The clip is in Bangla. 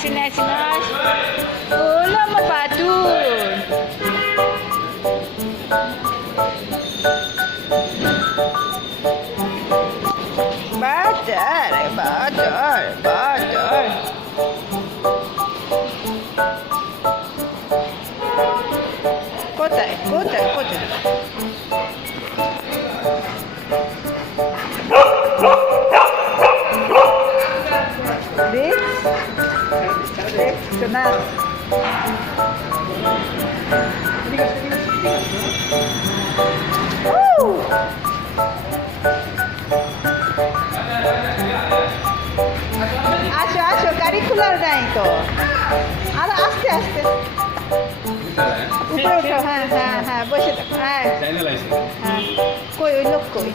sini, sini. Oh, lama patun. Badar, badar, badar. Kotak, kotak, kotak. Dex, Dex, kenal. আসো আসো গাড়ি খোলার নাই তো আর আস্তে আস্তে উপরে উঠো হ্যাঁ হ্যাঁ হ্যাঁ বসে থাকো হ্যাঁ হ্যাঁ কই ওই লোক কই